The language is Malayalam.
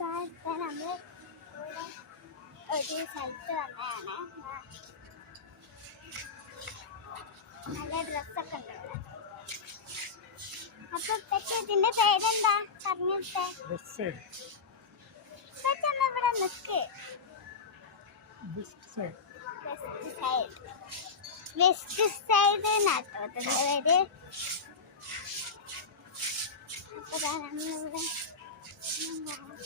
നമ്മൾ ഒരു സ്ഥലത്ത് വന്നതാണ്. നല്ല ഡ്രസ്സൊക്കെ ഉണ്ട് ഇവിടെ. അപ്പൊ ഇതിന്റെ പേരെന്താ പറഞ്ഞിട്ടേ? ഇവിടെ നിൽക്കേ വെസ്റ്റ് സൈഡ് നാട്ടോ അതിന്റെ പേര്. അപ്പൊ നമ്മളിവിടെ നല്ല